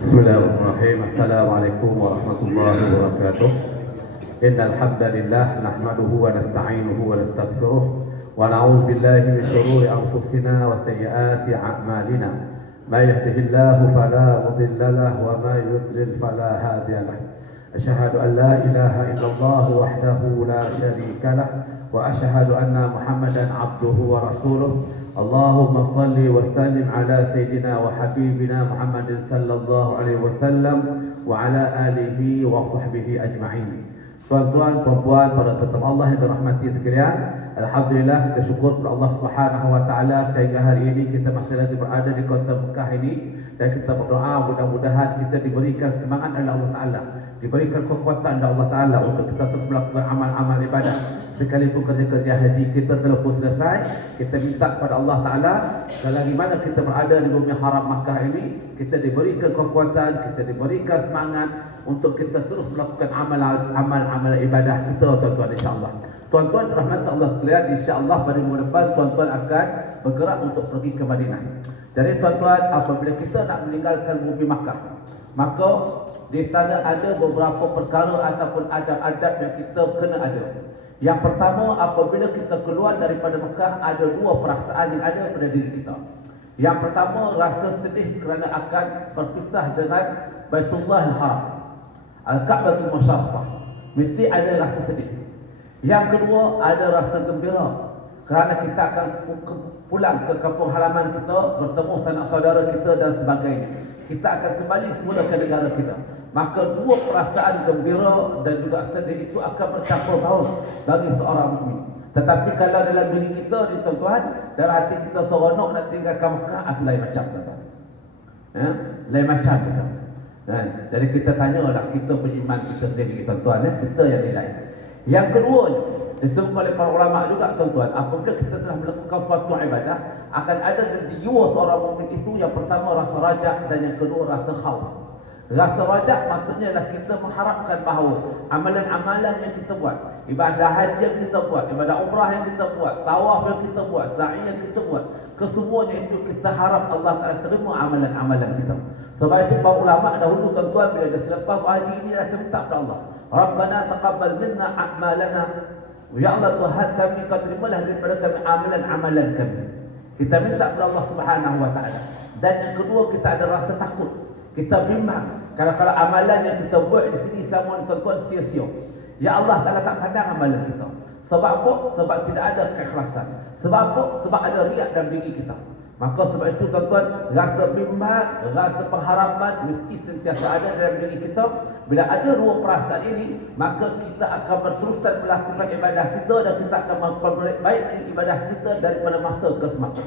Bismillahirrahmanirrahim. Assalamualaikum warahmatullahi wabarakatuh. Innal hamdalillah nahmaduhu wa nasta'inuhu wa nastaghfiruh wa na'udzu billahi min shururi anfusina wa sayyiati a'malina. May yahdihillahu fala mudilla lahu wa may yudlil fala hadiya lahu. Asyhadu an la ilaha illallah wahdahu la syarika lah wa asyhadu anna Muhammadan 'abduhu wa rasuluh. Allahumma salli wa sallim ala sayyidina wa habibina Muhammadin sallallahu alaihi wasallam wa ala alihi wa sahbihi ajma'in. Tuan-tuan, puan-puan, para tetamu Allah yang dirahmati sekalian, alhamdulillah kita syukur kepada Allah Subhanahu wa taala sehingga hari ini kita masih lagi berada di kota Mekah ini, dan kita berdoa mudah-mudahan kita diberikan semangat oleh Allah Taala, diberikan kekuatan oleh Allah Taala untuk kita terus melakukan amal-amal ibadah. Sekalipun kerja-kerja haji kita telah pun selesai, kita minta kepada Allah Ta'ala selagi mana kita berada di bumi haram Makkah ini, kita diberikan kekuatan, kita diberikan semangat untuk kita terus melakukan amal-amal ibadah kita, tuan-tuan, insyaAllah. Tuan-tuan rahmat Allah sekalian, insyaAllah pada minggu depan tuan-tuan akan bergerak untuk pergi ke Madinah. Jadi tuan-tuan, apabila kita nak meninggalkan bumi Makkah, maka di sana ada beberapa perkara ataupun adab-adab yang kita kena ada. Yang pertama, apabila kita keluar daripada Mekah, ada dua perasaan yang ada pada diri kita. Yang pertama, rasa sedih kerana akan berpisah dengan Baitullah Al-Haram, Al-Ka'batul Musharrafah. Mesti ada rasa sedih. Yang kedua, ada rasa gembira kerana kita akan pulang ke kampung halaman kita, bertemu sanak saudara kita dan sebagainya. Kita akan kembali semula ke negara kita. Maka dua perasaan gembira dan juga sedih itu akan bercampur baur bagi seorang mukmin. Tetapi kalau dalam diri kita ni tuan-tuan, dalam hati kita seronok nak tinggalkan Mekah, itu lain macam tuan-tuan. Lain macam tuan-tuan. Jadi kita tanyalah kita beriman kita sendiri tuan-tuan, kita yang nilai. Yang kedua, disebut oleh para ulama juga tuan-tuan, apabila kita telah melakukan suatu ibadah, akan ada di jiwa seorang mukmin itu yang pertama rasa rajak dan yang kedua rasa khauf. Rasa rajak maksudnya adalah kita mengharapkan bahawa amalan-amalan yang kita buat, ibadah haji yang kita buat, ibadah umrah yang kita buat, tawaf yang kita buat, sa'i yang kita buat, kesemuanya itu kita harap Allah Ta'ala terima amalan-amalan kita. Sebab itu para ulama dahulu tuan-tuan, bila dah selepas haji ini dah minta kepada Allah, Rabbana taqabbal minna a'malana, ya Allah Tuhan kami, kau terimalah daripada kami amalan-amalan kami. Kita minta kepada Allah Subhanahu wa Ta'ala. Dan yang kedua, kita ada rasa takut. Kita bimbang kalau amalan yang kita buat di sini selama ni tuan-tuan sia-sia. Ya Allah Ta'ala tak pandang amalan kita. Sebab apa? Sebab tidak ada keikhlasan. Sebab apa? Sebab ada riak dalam diri kita. Maka sebab itu tuan-tuan, rasa bimbang, rasa pengharapan mesti sentiasa ada dalam diri kita. Bila ada dua perasaan ini, maka kita akan berterusan melakukan ibadah kita dan kita akan memperbaiki ibadah kita daripada masa ke semasa.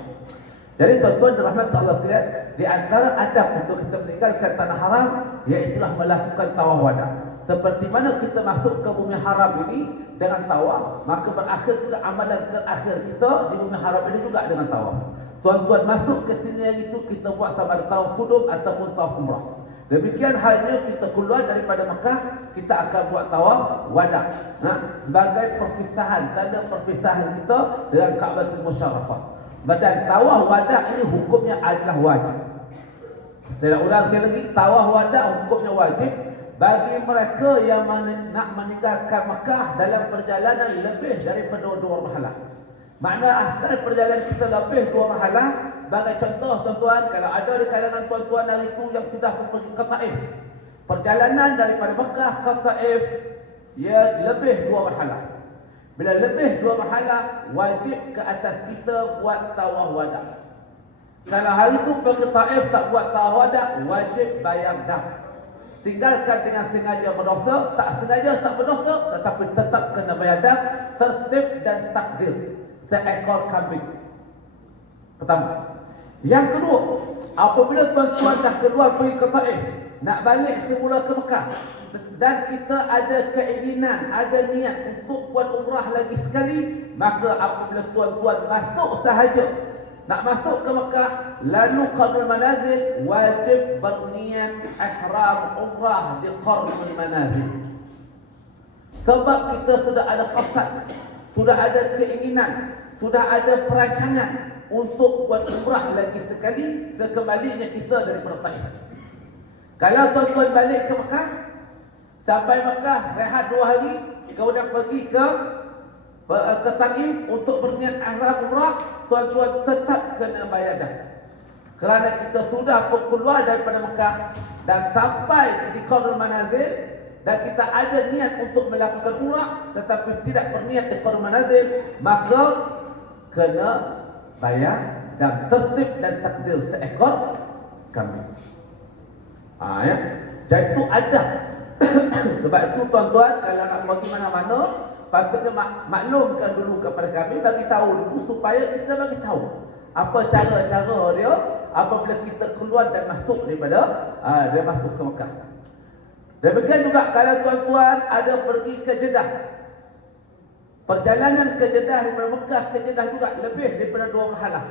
Jadi tuan-tuan dirahmati Allah sekalian, di antara adab untuk kita meninggalkan tanah haram, iaitulah melakukan tawaf wada. Seperti mana kita masuk ke bumi haram ini dengan tawaf, maka berakhir juga amalan terakhir kita di bumi haram ini juga dengan tawaf. Tuan-tuan masuk ke sini yang itu kita buat sama ada tawaf qudum ataupun tawaf umrah. Demikian halnya kita keluar daripada Mekah, kita akan buat tawaf wada. Sebagai perpisahan, tanda perpisahan kita dengan Ka'batul Musharrafah. Dan tawaf wada ini hukumnya adalah wajib. Saya ulang sekali lagi, tawaf wada hukumnya wajib bagi mereka yang nak meninggalkan Mekah dalam perjalanan lebih daripada 2 marhalah. Makna asal perjalanan kita lebih 2 marhalah. Sebagai contoh tuan-tuan, kalau ada di kalangan tuan-tuan hari itu yang sudah pergi ke Taif, perjalanan daripada Mekah ke Taif ia lebih 2 marhalah. Bila lebih 2 marhalah, wajib ke atas kita buat tawaf wada. Kalau hari itu pergi Taif tak buat tawaf wada, wajib bayar dam. Tinggalkan dengan sengaja berdosa, tak sengaja tak berdosa, tetapi tetap kena bayar dam, tertib dan takdir seekor kambing. Pertama. Yang kedua, apabila tuan-tuan dah keluar pergi ke Taif, nak balik semula ke Mekah, dan kita ada keinginan, ada niat untuk buat umrah lagi sekali, maka apabila tuan-tuan masuk sahaja, nak masuk ke Mekah, lalu Qarnul Manazil, wajib berniat ihram umrah di Qarnul Manazil. Sebab kita sudah ada qasad, sudah ada keinginan, sudah ada perancangan untuk buat umrah lagi sekali sekembalinya kita daripada Taif. Kalau tuan-tuan balik ke Mekah, sampai Mekah rehat 2 hari, kemudian pergi ke Taif untuk berniat umrah, tuan-tuan tetap kena bayar dah. Kerana kita sudah keluar daripada Mekah dan sampai di Qarnul Manazil, dan kita ada niat untuk melakukan umrah tetapi tidak berniat di Qarnul Manazil, maka kena bayar dan tertib dan takdir seekor kambing. Ya. Jadi itu ada. Sebab itu tuan-tuan, kalau nak pergi mana-mana, patutnya maklumkan dulu kepada kami, bagi tahu dulu supaya kita bagi tahu apa cara-cara dia apabila kita keluar dan masuk daripada dia masuk ke Mekah. Demikian juga kalau tuan-tuan ada pergi ke Jeddah, perjalanan ke Jeddah daripada Mekah ke Jeddah juga lebih daripada 2 berhala,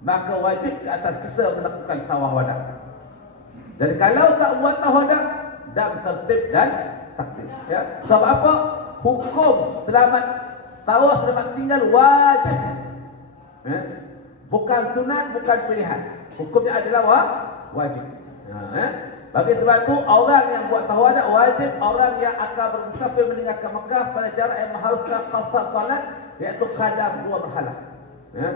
maka wajib ke atas kita melakukan tawaf wada. Jadi kalau tak buat tawaf wada, dan tertib dan takdir. Ya. Sebab apa? Hukum selamat tawaf selamat tinggal wajib. Ya. Bukan sunat, bukan pilihan. Hukumnya adalah wajib. Ya. Bagi sebab itu orang yang buat tawaf wada wajib, orang yang akan bermusafir meninggalkan Mekah pada jarak yang mengharuskan qasar salat, iaitu kadar 2 berhala. Ya.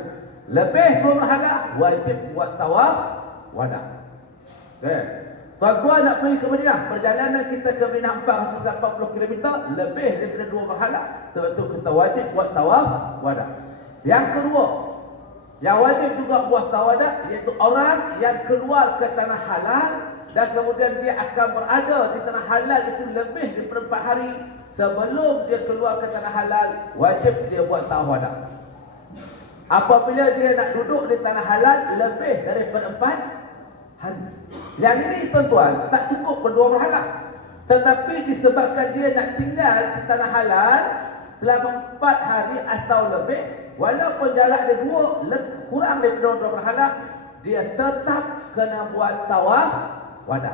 Lebih 2 berhala wajib buat tawaf wada. Okay. Tuan-tuan nak pergi ke Madinah, perjalanan kita ke Madinah 480 km, lebih daripada 2 berhala. Sebab itu kita wajib buat tawaf wada. Yang kedua, yang wajib juga buat tawaf wada, iaitu orang yang keluar ke tanah halal dan kemudian dia akan berada di tanah halal itu lebih daripada 4 hari sebelum dia keluar ke tanah halal, wajib dia buat tawaf wada. Apabila dia nak duduk di tanah halal lebih daripada 4 hari. Yang ini tuan-tuan tak cukup berdua berhala, tetapi disebabkan dia nak tinggal di tanah halal selama 4 hari atau lebih, walaupun jarak dia kurang daripada 2 berhala, dia tetap kena buat tawaf wada.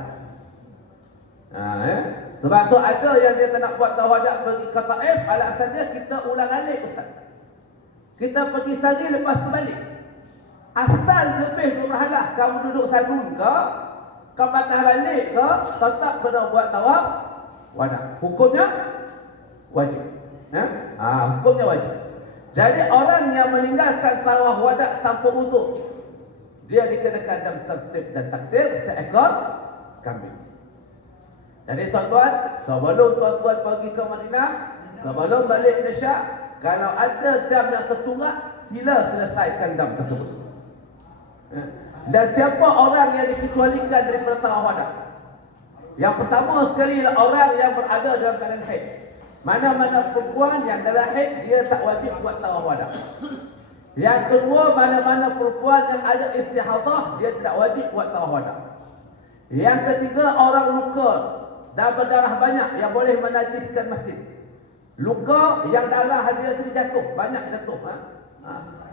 Sebab tu ada yang dia tak nak buat tawaf wada pergi ke Taif, alasan dia kita ulang alik ustaz. Kita pergi sehari lepas tu balik. Asal lebih 2 berhala, kamu duduk sadun ke, kau patah balik ke, tetap kena buat tawaf wada. Hukumnya wajib. Hukumnya wajib. Jadi orang yang meninggalkan tawaf wada tanpa wuduk, dia dikenakan dalam tertib dan takdir seekor kambing. Jadi tuan-tuan, sebelum tuan-tuan pergi ke Madinah, sebelum balik Malaysia, kalau ada dam yang tertunggak, sila selesaikan dam tersebut. Dan siapa orang yang dikecualikan daripada tawaf wada? Yang pertama sekali adalah orang yang berada dalam keadaan haid. Mana-mana perempuan yang dalam haid, dia tak wajib buat tawaf wada. Yang kedua, mana-mana perempuan yang ada istihadah, dia tidak wajib buat tawaf wada. Yang ketiga, orang luka dan berdarah banyak yang boleh menajiskan masjid. Luka yang darah dia jatuh, banyak jatuh.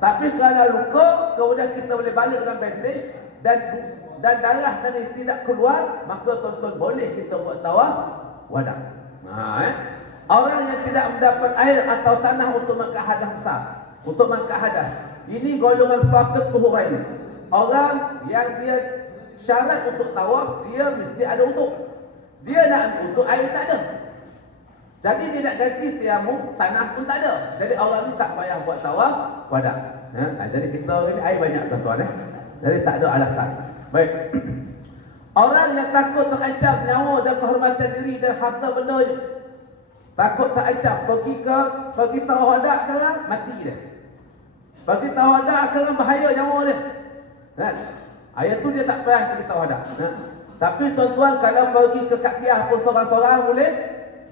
Tapi kalau luka, kemudian kita boleh balik dengan bandage dan darah tadi tidak keluar, maka tuan-tuan boleh kita buat tawaf wada. Orang yang tidak mendapat air atau tanah untuk mengangkat hadas besar, untuk mengangkat hadas, ini golongan faqid tuhurain. Orang yang dia syarat untuk tawaf, dia mesti ada untuk. Dia nak untuk air tak ada. Jadi dia nak ganti tayamum, tanah pun tak ada. Jadi orang ni tak payah buat tawaf wada. Jadi kita ni air banyak tuan-tuan. Jadi tak ada alasan. Baik. Orang yang takut terancam nyawa dan kehormatan diri dan harta benda, takut terancam, pergi tawaf wada sekarang mati dia. Pergi tawaf wada sekarang bahaya nyawa dia. Ayat tu dia tak payah pergi tawaf wada. Tapi tuan-tuan kalau pergi ke Kakiah pun seorang-seorang boleh.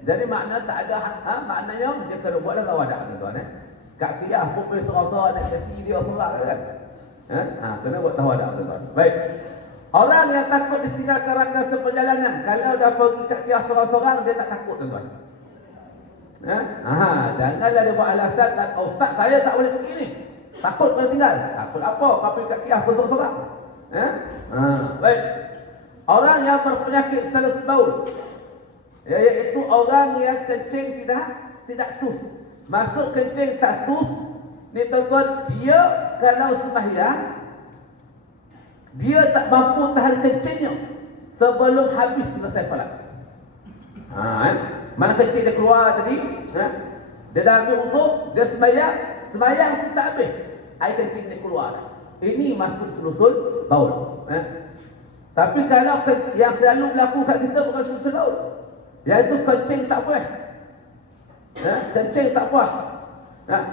Jadi makna tak ada maknanya dia kena buatlah tawaf wada tuan-tuan. Kakiah pun boleh seorang-seorang nak kasi dia seorang kan. Kena buat tawaf wada tuan-tuan. Baik. Orang yang takut ditinggalkan rakan seperjalanan, kalau dah pergi Kakiah seorang-seorang dia tak takut tuan-tuan. Janganlah dia buat alasan, ustaz saya tak boleh pergi ni, takut kena tinggal. Takut apa? Kau pergi Kakiah pun seorang-seorang. Baik. Orang yang berpenyakit salus baul, iaitu orang yang kencing tidak tus. Masuk kencing tak tus, ni tuan-tuan, dia kalau sembahyang, dia tak mampu tahan kencingnya sebelum habis selesai solat. Mana kecil dia keluar tadi, dia dah ambil uduk, dia sembahyang tu tak habis, air kencing dia keluar. Ini masuk sulusul baul. Tapi kalau yang selalu berlaku kat kita bukan sulusul baul, iaitu kencing tak puas. Kencing tak puas.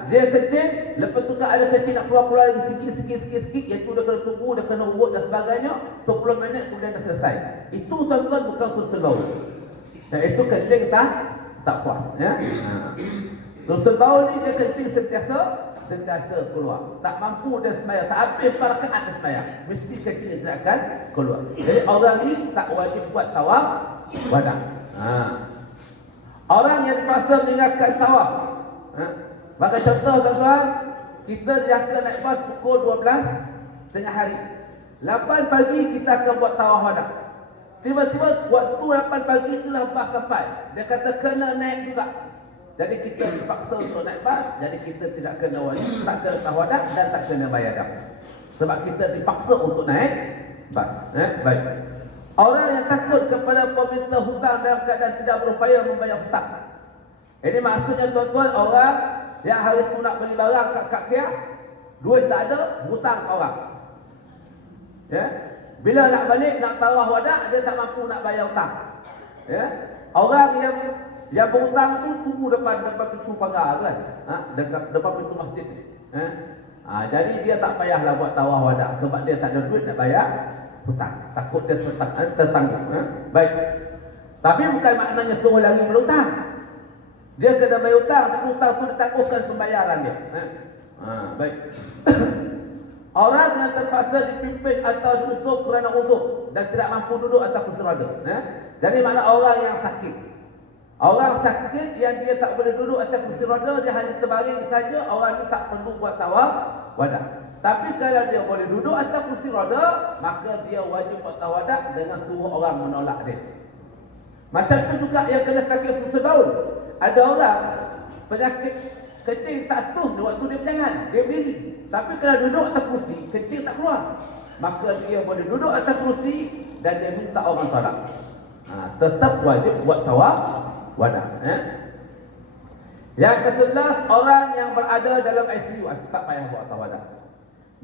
Dia kencing, lepas tu kan ada kencing nak keluar lagi sikit, iaitu dia kena tunggu, dia kena urut dan sebagainya 10 minit kemudian dah selesai. Itu tuan-tuan bukan sulusul baul. Itu kencing tak puas. Sulusul baul ni dia kencing sentiasa keluar. Tak mampu dia sembahyang, tak habis rakaat dia sembahyang, mesti kencing dia akan keluar. Jadi orang ni tak wajib buat tawaf wada. Orang yang dipaksa meninggalkan tawaf, maka contoh tuan-tuan, kita dijangka naik bas pukul 12 tengah hari, 8 pagi kita akan buat tawaf wada. Tiba-tiba waktu 8 pagi itulah bas sampai, dia kata kena naik juga. Jadi kita dipaksa untuk naik bas, jadi kita tidak kena wajib, tak kena tawadak dan tak kena bayar dah. Sebab kita dipaksa untuk naik bas. Baik. Orang yang takut kepada pemerintah hutang dalam keadaan tidak berupaya membayar hutang. Ini maksudnya tuan-tuan, orang yang hari itu nak beli barang kat Kia, duit tak ada, hutang ke orang. Bila nak balik, nak tawaf wada, dia tak mampu nak bayar hutang. Orang yang berhutang tu tunggu depan pintu pagar kan, depan pintu masjid. Jadi dia tak payahlah buat tawaf wada sebab dia tak ada duit nak bayar hutang, takut dia tertanggung. Baik. Tapi bukan maknanya suruh lagi berhutang. Dia kena bayar hutang, tapi hutang tu ditangguhkan pembayaran dia. Baik. Orang yang terpaksa dipimpin atau diusuk kerana uzur dan tidak mampu duduk atau kursi roda. Jadi makna orang yang sakit. Orang sakit yang dia tak boleh duduk atas kursi roda, dia hanya terbaring saja, orang ni tak perlu buat tawaf wada. Tapi kalau dia boleh duduk atas kursi roda, maka dia wajib buat tawaf wada dengan suruh orang menolak dia. Macam tu juga yang kena sakit sulusul baul. Ada orang penyakit kencing tak tuh waktu dia berjalan, dia berdiri. Tapi kalau duduk atas kursi, kencing tak keluar, maka dia boleh duduk atas kursi dan dia minta orang tolak. Tetap wajib buat tawaf wada. Yang ke-11, orang yang berada dalam ICU tak payah buat tawaf wada.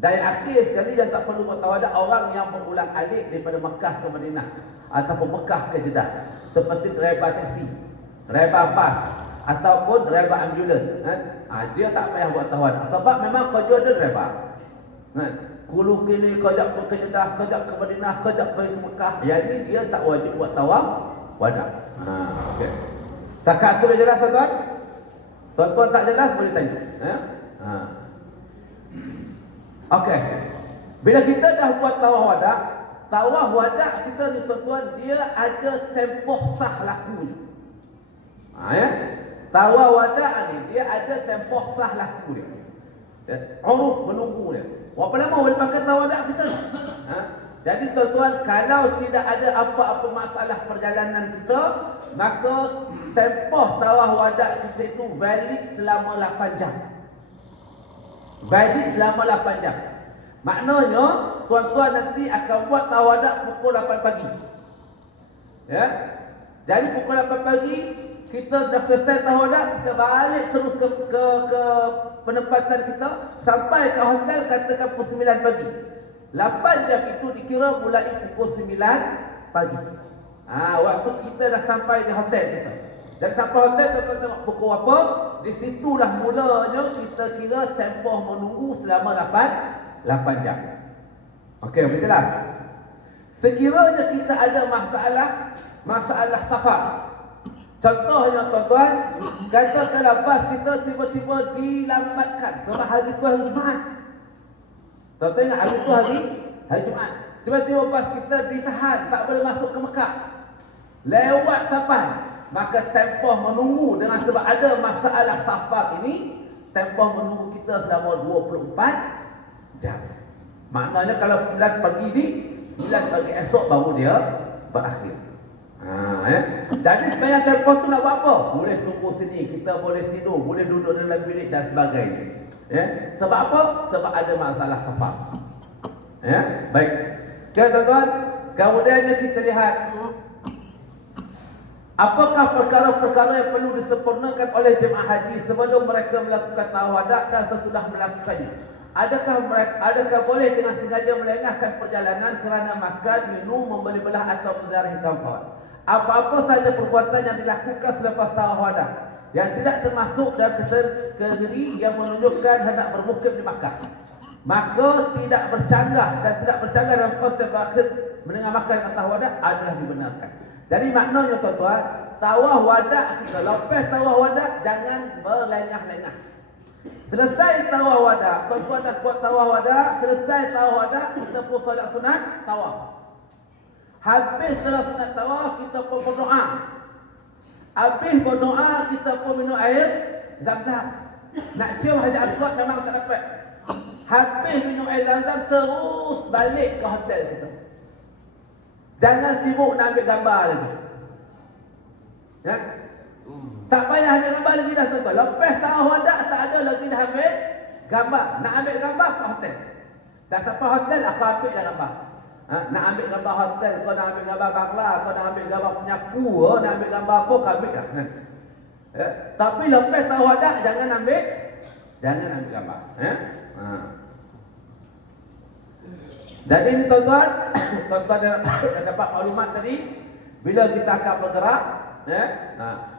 Dan yang akhir sekali yang tak perlu buat tawaf wada, orang yang berulang alik daripada Mekah ke Madinah ataupun Mekah ke Jeddah, seperti driver taksi, driver bas ataupun driver ambulans. Dia tak payah buat tawaf wada sebab memang kerja dia driver. Kulu kini kejap ke Jeddah, kejap ke Madinah, kejap ke Mekah. Jadi dia tak wajib buat tawaf wada. Okey. Takat tu dah jelas tuan-tuan? Tuan-tuan tak jelas boleh tanya. Okey. Bila kita dah buat tawaf wada kita ni tuan-tuan, dia ada tempoh sah lakunya. Tawaf wada ni dia ada tempoh sah laku dia. Uruf menunggu dia. Berapa lama boleh pakai tawaf wada kita? Jadi tuan-tuan, kalau tidak ada apa-apa masalah perjalanan kita, maka tempoh tawaf wada kita itu valid selama 8 jam. Valid selama 8 jam. Maknanya, tuan-tuan nanti akan buat tawaf wada pukul 8 pagi. Jadi pukul 8 pagi, kita dah selesai tawaf wada, kita balik terus ke penempatan kita sampai ke hotel katakan pukul 9 pagi. 8 jam itu dikira mulai pukul 9 pagi. Waktu kita dah sampai di hotel kita. Dan sampai hotel kita tengok pukul apa, di situlah mulanya kita kira tempoh menunggu selama 8 jam. Okey, boleh jelas? Sekiranya kita ada masalah safar. Contohnya tuan-tuan, katakanlah bas kita tiba-tiba dilambatkan sebab hari tu hari Jumaat. Tuan-tuan ingat hari tu hari Jumaat. Tiba-tiba bas kita ditahan, tak boleh masuk ke Mekah. Lewat sampai, maka tempoh menunggu dengan sebab ada masalah safar ini, tempoh menunggu kita selama 24 jam. Maknanya kalau 9 pagi ni, 9 pagi esok baru dia berakhir. Jadi sebenarnya tempoh tu nak buat apa? Boleh tunggu sini, kita boleh tidur, boleh duduk dalam bilik dan sebagainya. Sebab apa? Sebab ada masalah safar. Baik. Okay, tuan-tuan, Kemudiannya kita lihat apakah perkara-perkara yang perlu disempurnakan oleh jemaah haji sebelum mereka melakukan tawaf wada dan sesudah melakukannya. Adakah boleh dengan sengaja melengahkan perjalanan kerana makan, minum, membeli belah atau menziarahi kaum? Apa-apa saja perbuatan yang dilakukan selepas tawaf wada yang tidak termasuk dalam kategori yang menunjukkan hendak bermukim di Makkah, maka tidak bercanggah dalam konsep berakhir mendengarkan tawaf wada adalah dibenarkan. Jadi maknanya tuan-tuan, tawaf wada kita lepas tawaf wada jangan berlengah-lengah. Selesai tawaf wada, tuan-tuan dah buat tawaf wada, selesai tawaf wada kita pun solat sunat tawaf. Habis solat sunat tawaf kita pun berdoa. Habis berdoa kita pun minum air Zam-Zam. Nak cium Hajar Aswad memang tak dapat. Habis minum air Zam-Zam terus balik ke hotel kita. Jangan sibuk nak ambil gambar lagi. Ya? Tak payah ambil gambar lagi dah tuan-tuan. Lepas tawaf wada tak ada lagi dah ambil gambar. Nak ambil gambar ke hotel. Dah sampai hotel aku ambil dah gambar. Nak ambil gambar hotel, kau nak ambil gambar bangla, kau nak ambil gambar penyapu, nak ambil gambar apa, kau ambil dah. Ya? Tapi lepas tawaf wada jangan ambil gambar. Ya? Jadi ini tuan-tuan, tuan-tuan dah dapat maklumat tadi bila kita akan bergerak, ya.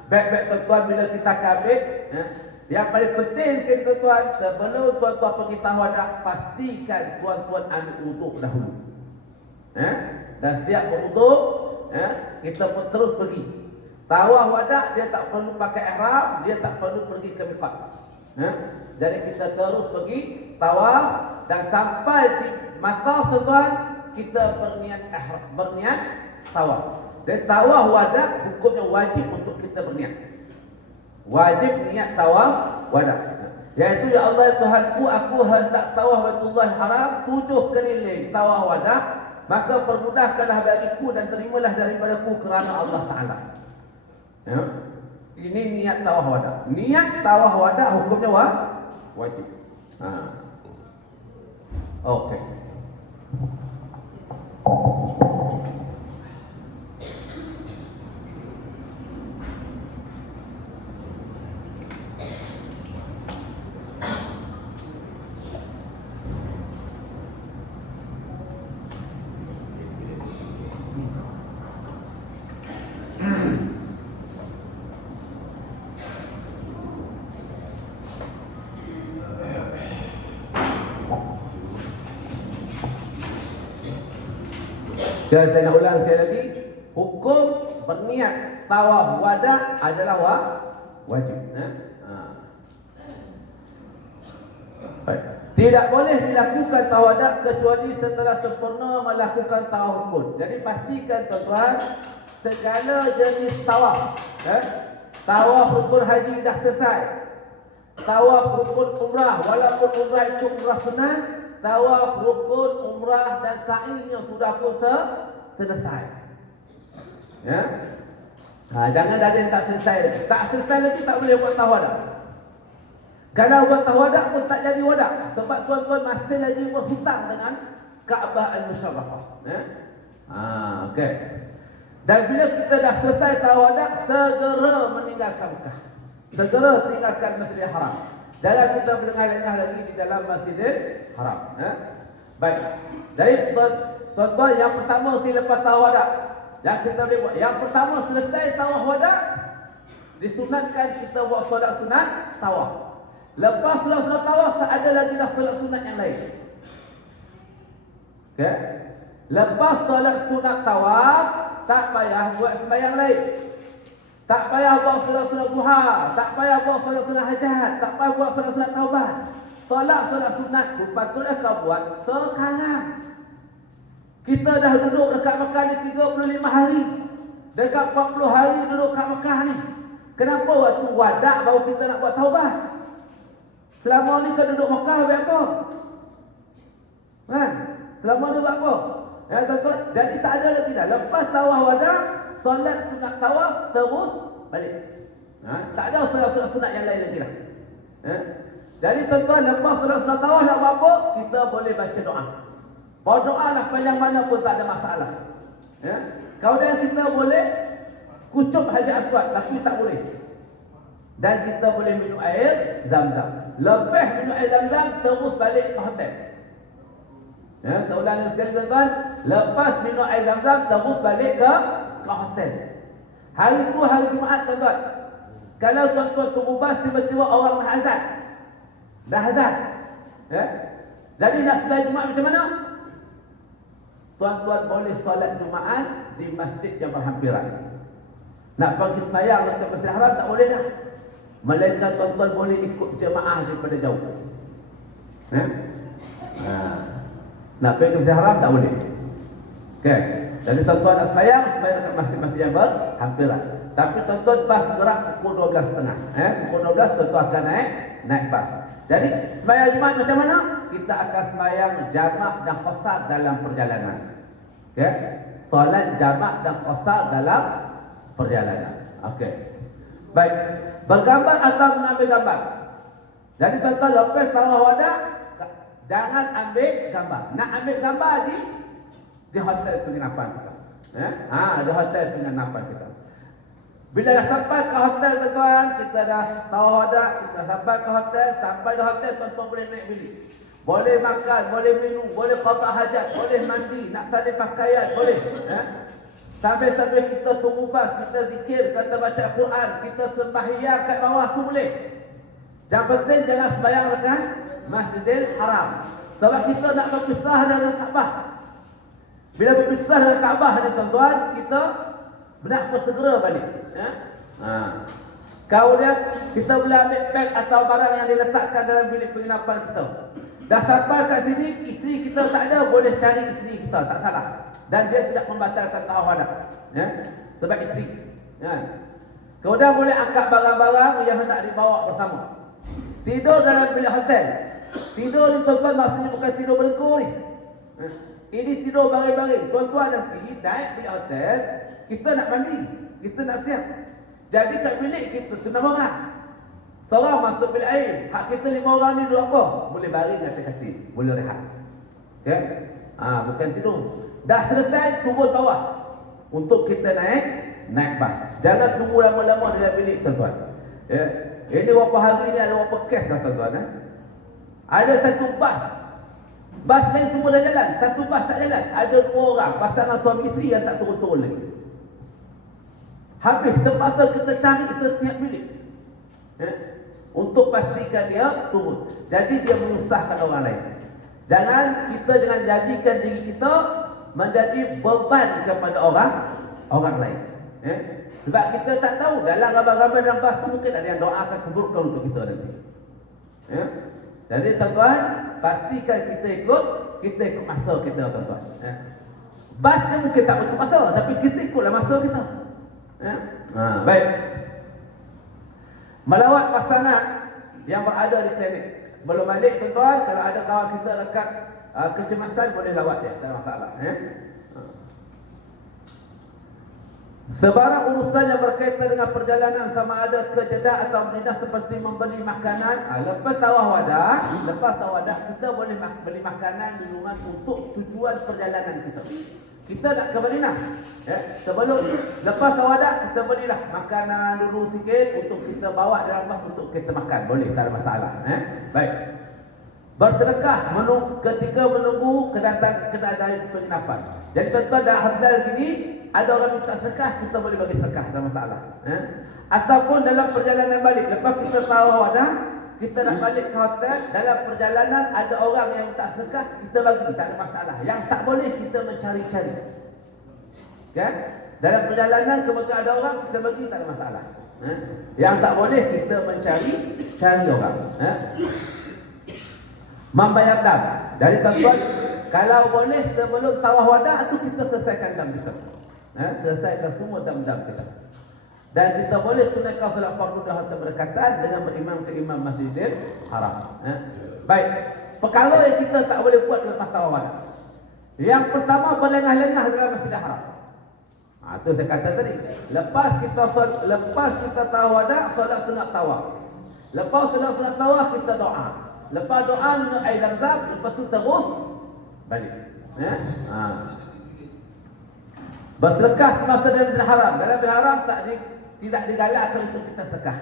Beg-beg tuan-tuan bila kita akan ambil, ya. Yang paling penting sekali tuan-tuan, sebelum tuan-tuan pergi tawaf wada, pastikan tuan-tuan ambil wuduk dahulu. Ya. Dan siap berwuduk, ya, kita pun terus pergi. Tawaf wada dia tak perlu pakai ihram, dia tak perlu pergi ke miqat. Ya. Jadi kita terus pergi tawaf dan sampai di mataf tuan-tuan kita berniat tawaf. Dan tawaf wada hukumnya wajib untuk kita berniat. Wajib niat tawaf wada. Yaitu ya Allah Tuhanku, aku hendak tawaf Baitullah Haram 7 keliling tawaf wada, maka permudahkanlah bagiku dan terimalah daripadaku kerana Allah Taala. Ya. Ini niat tawaf wada. Niat tawaf wada hukumnya wajib. Okey. Dan saya nak ulang sekali lagi, hukum berniat tawaf wada adalah wajib. Baik. Tidak boleh dilakukan tawaf wada kecuali setelah sempurna melakukan tawaf rukun. Jadi pastikan tuan-tuan, segala jenis tawaf, tawaf rukun haji dah selesai, tawaf rukun umrah walaupun umrah itu umrah sunat, tawaf rukun umrah dan sa'inya sudah pun selesai. Ya. Jangan ada yang tak selesai. Tak selesai lagi tak boleh buat tawaf wada. Kalau buat tawaf wada pun tak jadi wada, sebab tuan-tuan masih lagi berhutang dengan Kaabah Al-Musharrafah. Ya. Okey. Dan bila kita dah selesai tawaf wada, segera meninggalkan Mekah. Segera tinggalkan Masjidil Haram. Jangan kita berlengah-lengah lagi di dalam Masjidil Haram. Ya. Baik. Jadi tuan-tuan, yang pertama selepas tawaf wada, yang kita boleh buat, yang pertama selesai tawaf wada, disunatkan kita buat solat sunat tawaf. Lepas solat sunat tawaf tak ada lagi dah solat sunat yang lain. Okey. Lepas solat sunat tawaf tak payah buat sembahyang lain. Tak payah buat solat sunat duha, tak payah buat solat sunat hajat, tak payah buat solat sunat taubat. Solat sunat tu patutlah kau buat sekarang. Kita dah duduk dekat Mekah ni 35 hari. Dekat 40 hari duduk kat Mekah ni. Kenapa waktu wada baru kita nak buat taubat? Selama ni kita duduk Mekah buat apa? Kan? Selama ni buat apa? Ya, tuan-tuan, jadi tak ada lagi dah. Lepas tawaf wada, solat sunat tawaf terus balik. Tak ada solat sunat yang lain lagi dah. Jadi tuan-tuan, lepas solat sunat tawaf nak buat apa? Kita boleh baca doa. Berdoa lah panjang mana pun tak ada masalah. Ya. Kemudian kita boleh kucup Hajar Aswad, tapi tak boleh. Dan kita boleh minum air Zam-Zam. Lepas minum air Zam-Zam, terus balik ke hotel. Ya, saya ulangi sekali tuan-tuan. Lepas minum air Zam-Zam, terus balik ke hotel. Hari itu hari Jumaat tuan-tuan. Kalau tuan-tuan tunggu bas, tiba-tiba orang dah azan. Dah azan. Ya. Jadi nak solat Jumaat macam mana? Tuan-tuan boleh solat Jumaat di masjid yang berhampiran. Nak pergi sembahyang dekat Masjidil Haram tak boleh dah. Melainkan tuan-tuan boleh ikut jemaah daripada jauh. Nak pergi ke Masjidil Haram tak boleh. Okey. Jadi tuan-tuan nak sembahyang dekat masjid-masjid yang berhampiran. Tapi tuan-tuan bas gerak pukul 12.30. Pukul 12 tuan-tuan akan naik bas. Jadi sembahyang Jumaat macam mana? Kita akan sembahyang jamak dan qasar dalam perjalanan. Okey. Solat jamak dan qasar dalam perjalanan. Okey. Baik. Bergambar atau mengambil gambar. Jadi tuan-tuan lepas tawaf wada jangan ambil gambar. Nak ambil gambar di hotel penginapan kita. Di hotel penginapan kita. Bila dah sampai ke hotel tuan-tuan, kita dah tawaf wada, kita sampai ke hotel, sampai di hotel tuan-tuan boleh naik bilik. Boleh makan, boleh minum, boleh qada hajat, boleh mandi, nak salin pakaian, boleh. Sambil-sambil kita tunggu bas, kita zikir, kita baca Quran, kita sembahyang kat bawah tu boleh. Yang penting jangan sembahyang dekat Masjidil Haram. Sebab kita nak berpisah dengan Kaabah. Bila berpisah dengan Kaabah ni tuan-tuan, kita nak bersegera balik. Kemudian kita boleh ambil beg atau barang yang diletakkan dalam bilik penginapan kita. Dah sampai kat sini, isteri kita tak ada, boleh cari isteri kita, tak salah. Dan dia tidak membatalkan tawaf wada. Sebab isteri. Kemudian boleh angkat barang-barang yang hendak dibawa bersama. Tidur dalam bilik hotel. Tidur ni tuan-tuan maksudnya bukan tidur berlengkur ni. Ini tidur baring-baring. Tuan-tuan nanti naik bilik hotel, kita nak mandi, kita nak siap. Jadi kat bilik kita tu 6 orang. Seorang masuk bilik air. Hak kita 5 orang ni duduk apa? Boleh baring atas katil, boleh rehat. Ya? Bukan tidur. Dah selesai, turun bawah untuk kita naik bas. Jangan tunggu lama-lama dalam bilik tuan-tuan. Ya. Ini berapa hari ni ada berapa kes dah tuan-tuan. Ada satu bas. Bas lain semua dah jalan. Satu bas tak jalan. Ada 2 orang, pasangan suami isteri yang tak turun-turun lagi. Habis terpaksa kita cari setiap bilik. Ya. Untuk pastikan dia turun. Jadi dia menyusahkan orang lain. Jangan jadikan diri kita menjadi beban kepada orang lain. Sebab kita tak tahu dalam ramai-ramai dalam bas tu mungkin ada yang doakan keburukan untuk kita nanti. Jadi tuan-tuan, pastikan kita ikut masa kita tuan-tuan. Bas ni mungkin tak ikut masa, tapi kita ikutlah masa kita. Baik. Melawat pasangan yang berada di klinik. Sebelum balik tuan-tuan, kalau ada kawan kita dekat kecemasan, boleh lawat dia, tak ada masalah. Sebarang urusan yang berkaitan dengan perjalanan, sama ada ke Jeddah atau Madinah, seperti membeli makanan. Lepas tawaf wada, kita boleh beli makanan, minuman untuk tujuan perjalanan kita. Kita nak ke Madinah. Sebelum lepas tawaf wada, kita belilah makanan dulu sikit untuk kita bawa dalam bas untuk kita makan. Boleh, tak ada masalah. Baik. Bersedekah ketika menunggu kedatangan penginapan. Jadi tuan-tuan dah hotel gini, ada orang minta sedekah, kita boleh bagi sedekah, tak ada masalah. Ataupun dalam perjalanan balik, lepas kita tawaf wada, kita nak balik ke hotel, dalam perjalanan ada orang yang minta sedekah, kita bagi, tak ada masalah. Yang tak boleh kita mencari-cari. Kan? Dalam perjalanan kebetulan ada orang, kita bagi, tak ada masalah. Yang tak boleh kita cari orang. Membayar dam. Dari tuan-tuan, kalau boleh sebelum tawaf wada tu kita selesaikan dam kita. Selesaikan semua dam-dam kita. Dan kita boleh tunaikan solat fardu dan harta berdekatan dengan berimam ke imam Masjidil Haram. Baik. Perkara yang kita tak boleh buat lepas tawaf wada. Yang pertama, berlengah-lengah dalam Masjidil Haram. Itu saya kata tadi. Lepas kita tawaf wada, solat sunat tawaf. Lepas solat sunat tawaf, kita doa. Lepas doa minum air Zam-Zam, lepas tu terus balik. Bersedekah semasa dalam bulan haram. Dalam bulan haram tidak digalakkan untuk kita sedekah.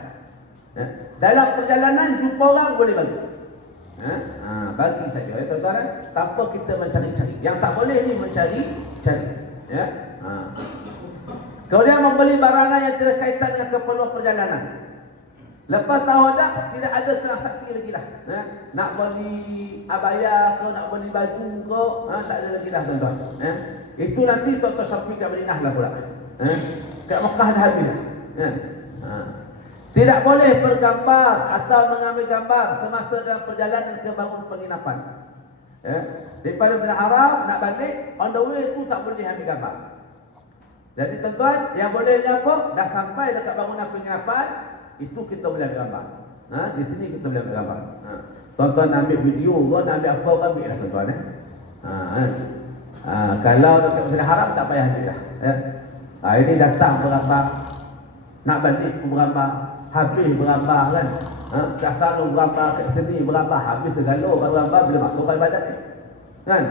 Ya. Dalam perjalanan jumpa orang boleh bagi. Bagi saja ya tuan-tuan, tanpa kita mencari-cari. Yang tak boleh ni mencari-cari. Ya. Kemudian membeli barangan yang terkaitan dengan keperluan perjalanan. Lepas tawadak tidak ada transaksi lagi lah. Nak beli abaya ke, nak beli baju ke, tak ada lagi lah tuan-tuan. Itu nanti tuan-tuan sampai kat Madinah lah pula. Kat Mekah dah habis lah. Tidak boleh bergambar atau mengambil gambar semasa dalam perjalanan ke bangun penginapan. Daripada Masjidil Haram nak balik, on the way tu tak boleh ambil gambar. Jadi tuan-tuan, yang bolehnya apa? Dah sampai dekat bangunan penginapan, itu kita boleh ambil gambar. Di sini kita boleh ambil gambar. Tuan-tuan nak ambil video ke, nak ambil apa ke, ambil lah tuan-tuan. Kalau dekat Masjidil Haram tak payah ambil lah. Ini datang berapa, nak balik pun berapa, habis berapa kan. Kat sana berapa, kat sini berapa, habis segala berapa bila masuk ke ibadat ni. Kan?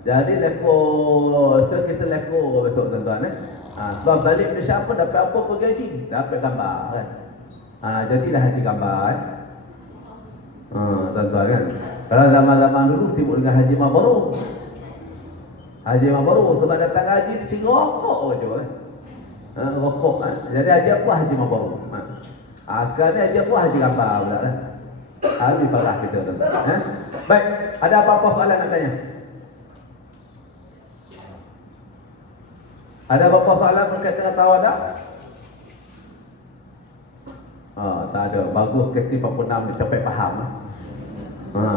Jadi kita leko besok tuan-tuan. Sebab balik Malaysia apa, dapat apa pergi haji? Dapat gambar kan. Jadilah haji gambar tuan-tuan kan. Kalau zaman-zaman dulu sibuk dengan haji mabrur. Haji mabrur sebab datang haji dia cik rokok je kan. Rokok kan. Jadi haji apa? Haji mabrur. Sekarang ni haji apa? Haji gambar pula kan. Habis parah kita tuan-tuan. Baik, ada apa-apa soalan nak tanya? Ada apa-apa soalan berkaitan dengan tawadak? Tak ada. Bagus kata 46 dia sampai faham.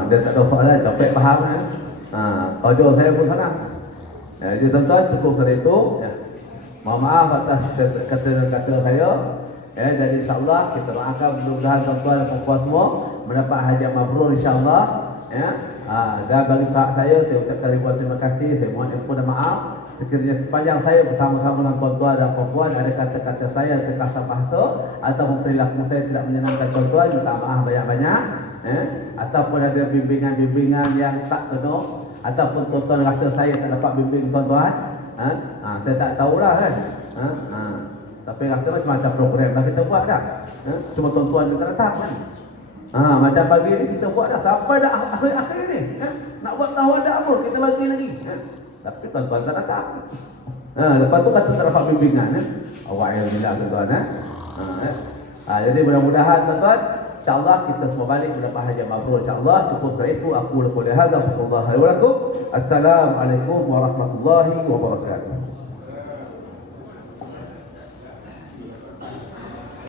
Dia tak ada soalan, sampai faham kan. Tajuk saya pun senang. Jadi tuan-tuan cukup sekali itu. Mohon maaf atas kata-kata saya. Jadi insyaAllah kita doakan mudah-mudahan tuan-tuan dan puan semua mendapat hajat mabrur insyaAllah. Dan bagi pihak saya ucapkan ribuan terima kasih. Saya mohon ampun dan maaf sekiranya sepanjang saya bersama-sama dengan tuan-tuan dan puan ada kata-kata saya terkasar bahasa ataupun perilaku saya tidak menyenangkan tuan-tuan, minta maaf banyak-banyak. Ataupun ada bimbingan-bimbingan yang tak kena, ataupun tuan-tuan rasa saya tak dapat bimbing tuan-tuan, saya tak tahulah kan. Tapi rasa macam-macam program dah kita buat dah. Cuma tuan-tuan kita datang kan. Macam pagi ni kita buat dah sampai dah akhir-akhir ni. Nak buat tawadak pun kita bagi lagi. Tapi tuan-tuan tak datang. Lepas tu kata tak dapat bimbingan. Alhamdulillah tuan-tuan. Jadi mudah-mudahan tuan-tuan, insyaAllah kita semua balik mendapat hajat mabrur insyaAllah. Cukup setelah itu aku lakukan hadza. Assalamualaikum warahmatullahi wabarakatuh.